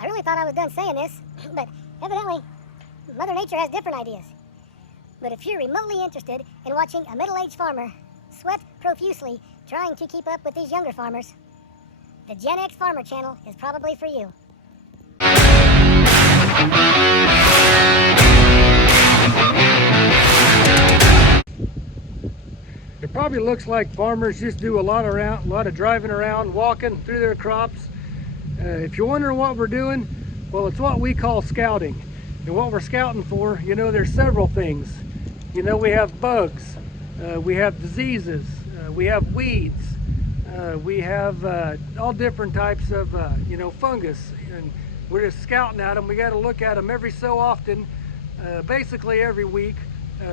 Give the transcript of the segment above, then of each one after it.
I really thought I was done saying this, but evidently Mother Nature has different ideas. But if you're remotely interested in watching a middle-aged farmer sweat profusely trying to keep up with these younger farmers, the Gen X Farmer channel is probably for you. It probably looks like farmers just do a lot of driving around, walking through their crops. If you're wondering what we're doing, well, it's what we call scouting. And what we're scouting for, you know, there's several things. You know, we have bugs, we have diseases, we have weeds, we have all different types of, you know, fungus. And we're just scouting at them. We got to look at them every so often, basically every week.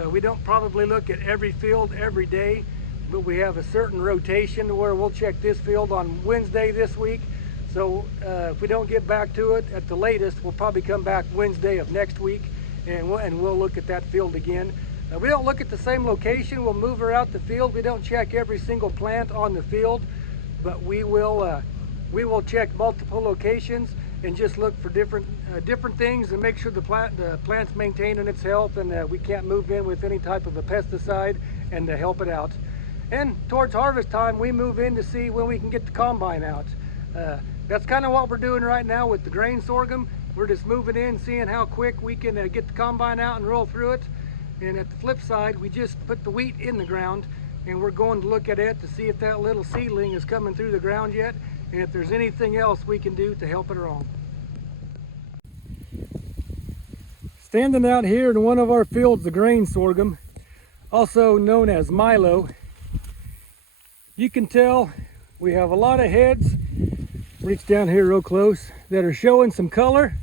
We don't probably look at every field every day, but we have a certain rotation where we'll check this field on Wednesday this week. So if we don't get back to it at the latest, we'll probably come back Wednesday of next week and we'll look at that field again. We don't look at the same location. We'll move her out the field. We don't check every single plant on the field, but we will check multiple locations and just look for different things and make sure the plant's maintaining its health, and we can't move in with any type of a pesticide and help it out. And towards harvest time, we move in to see when we can get the combine out. That's kind of what we're doing right now with the grain sorghum. We're just moving in, seeing how quick we can get the combine out and roll through it. And at the flip side, we just put the wheat in the ground, and we're going to look at it to see if that little seedling is coming through the ground yet, and if there's anything else we can do to help it along. Standing out here in one of our fields, the grain sorghum, also known as Milo, you can tell we have a lot of heads, reach down here real close, that are showing some color.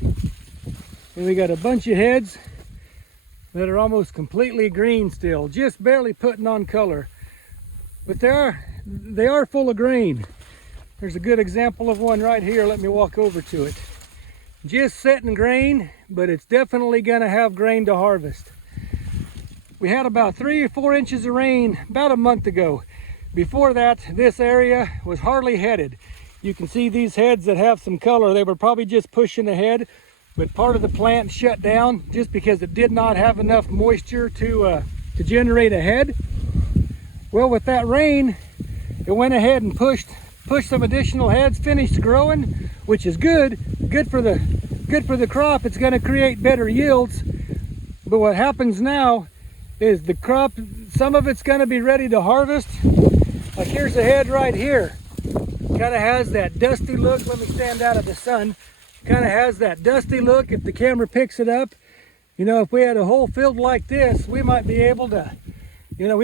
And we got a bunch of heads that are almost completely green still, just barely putting on color. But they are full of grain. There's a good example of one right here. Let me walk over to it. Just setting grain, but it's definitely gonna have grain to harvest. We had about 3 or 4 inches of rain about a month ago. Before that, this area was hardly headed. You can see these heads that have some color. They were probably just pushing ahead, but part of the plant shut down just because it did not have enough moisture to generate a head. Well, with that rain, it went ahead and pushed some additional heads, finished growing, which is good for the crop. It's going to create better yields. But what happens now is the crop, some of it's going to be ready to harvest. Like here's a head right here. Kind of has that dusty look. Let me stand out of the sun. Kind of has that dusty look if the camera picks it up. You know, if we had a whole field like this, we might be able to, you know,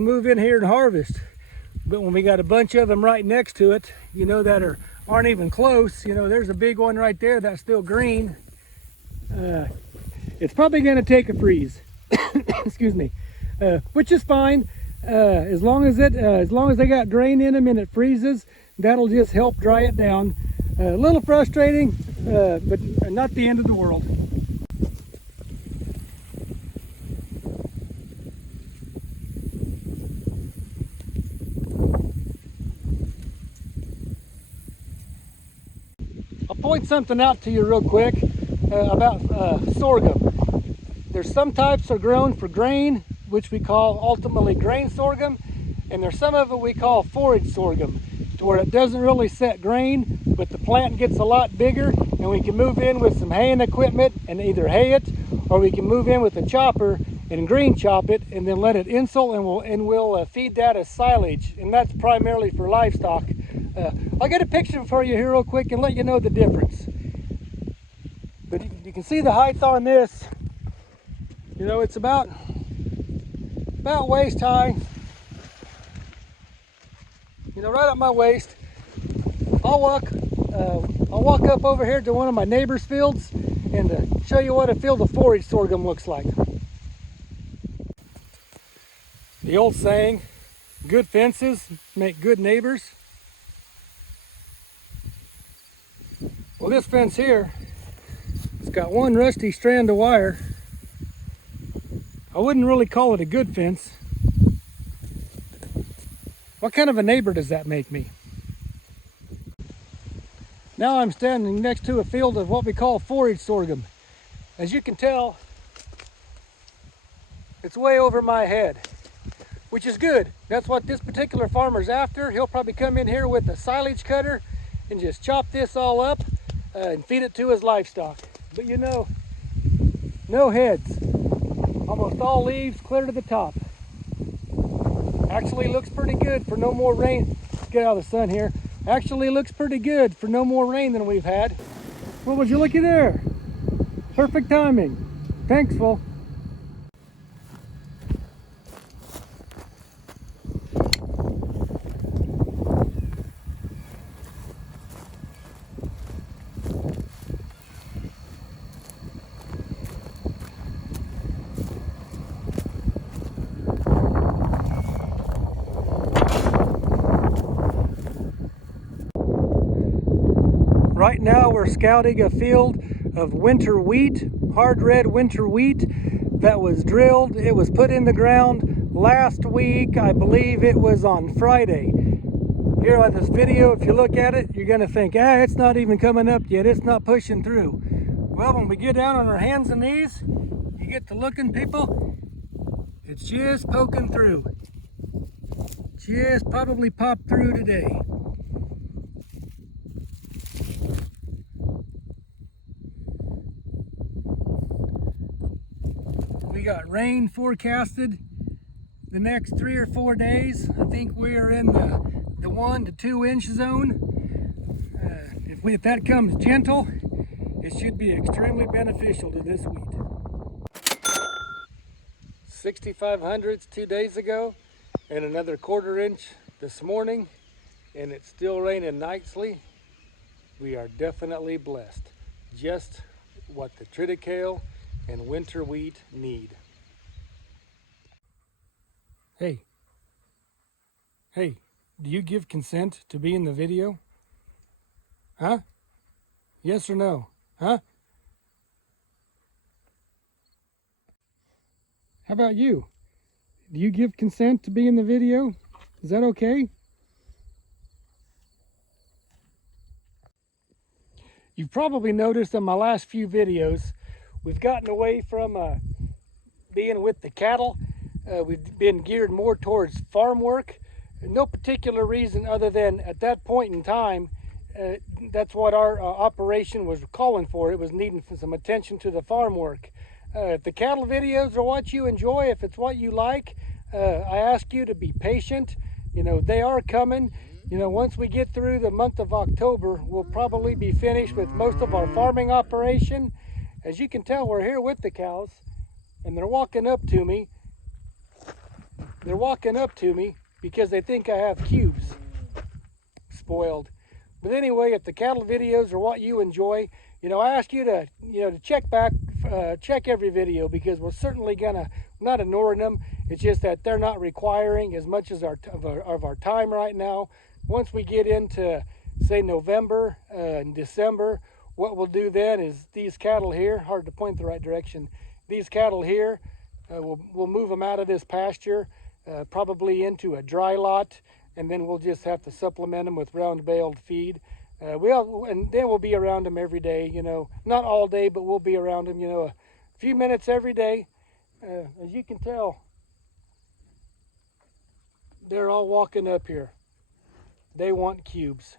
move in here and harvest. But when we got a bunch of them right next to it, you know, that aren't even close, you know, there's a big one right there that's still green. It's probably going to take a freeze, excuse me, which is fine. As long as they got grain in them and it freezes, that'll just help dry it down. A little frustrating, but not the end of the world. I'll point something out to you real quick about sorghum. There's some types are grown for grain, which we call ultimately grain sorghum, and there's some of it we call forage sorghum, to where it doesn't really set grain, but the plant gets a lot bigger, and we can move in with some haying equipment and either hay it, or we can move in with a chopper and green chop it, and then let it insult, and we'll feed that as silage, and that's primarily for livestock. I'll get a picture for you here real quick and let you know the difference. But you can see the height on this. You know, it's about waist high. You know, right at my waist. I'll walk up over here to one of my neighbor's fields and show you what a field of forage sorghum looks like. The old saying, good fences make good neighbors. Well, this fence here, it's got one rusty strand of wire. I wouldn't really call it a good fence. What kind of a neighbor does that make me? Now I'm standing next to a field of what we call forage sorghum. As you can tell, it's way over my head, which is good. That's what this particular farmer's after. He'll probably come in here with a silage cutter and just chop this all up and feed it to his livestock. But you know, no heads. Almost all leaves clear to the top. Actually looks pretty good for no more rain. Let's get out of the sun here. Actually looks pretty good for no more rain than we've had. Well, would you looky there? Perfect timing. Thanks, Phil. Right now we're scouting a field of winter wheat, hard red winter wheat that was drilled. It was put in the ground last week. I believe it was on Friday. Here on this video, if you look at it, you're gonna think, it's not even coming up yet. It's not pushing through. Well, when we get down on our hands and knees, you get to looking, people, it's just poking through. Just probably popped through today. We got rain forecasted the next 3 or 4 days. I think we're in the 1 to 2 inch zone. If that comes gentle, it should be extremely beneficial to this wheat. 6,500s 2 days ago, and another 1/4 inch this morning, and it's still raining nicely. We are definitely blessed. Just what the triticale and winter wheat need. Hey, do you give consent to be in the video? Huh? Yes or no? Huh? How about you? Do you give consent to be in the video? Is that okay? You've probably noticed in my last few videos, we've gotten away from being with the cattle. We've been geared more towards farm work. No particular reason other than at that point in time, that's what our operation was calling for. It was needing some attention to the farm work. If the cattle videos are what you enjoy, if it's what you like, I ask you to be patient. You know, they are coming. You know, once we get through the month of October, we'll probably be finished with most of our farming operation. As you can tell, we're here with the cows, and they're walking up to me. They're walking up to me because they think I have cubes. Spoiled. But anyway, if the cattle videos are what you enjoy, you know, I ask you to, to check back, check every video, because we're certainly gonna, not ignoring them. It's just that they're not requiring as much as of our time right now. Once we get into, say, November and December, what we'll do then is these cattle here, hard to point the right direction, these cattle here, we'll move them out of this pasture, probably into a dry lot, and then we'll just have to supplement them with round-baled feed. And then we'll be around them every day, you know, not all day, but we'll be around them, you know, a few minutes every day. As you can tell, they're all walking up here. They want cubes.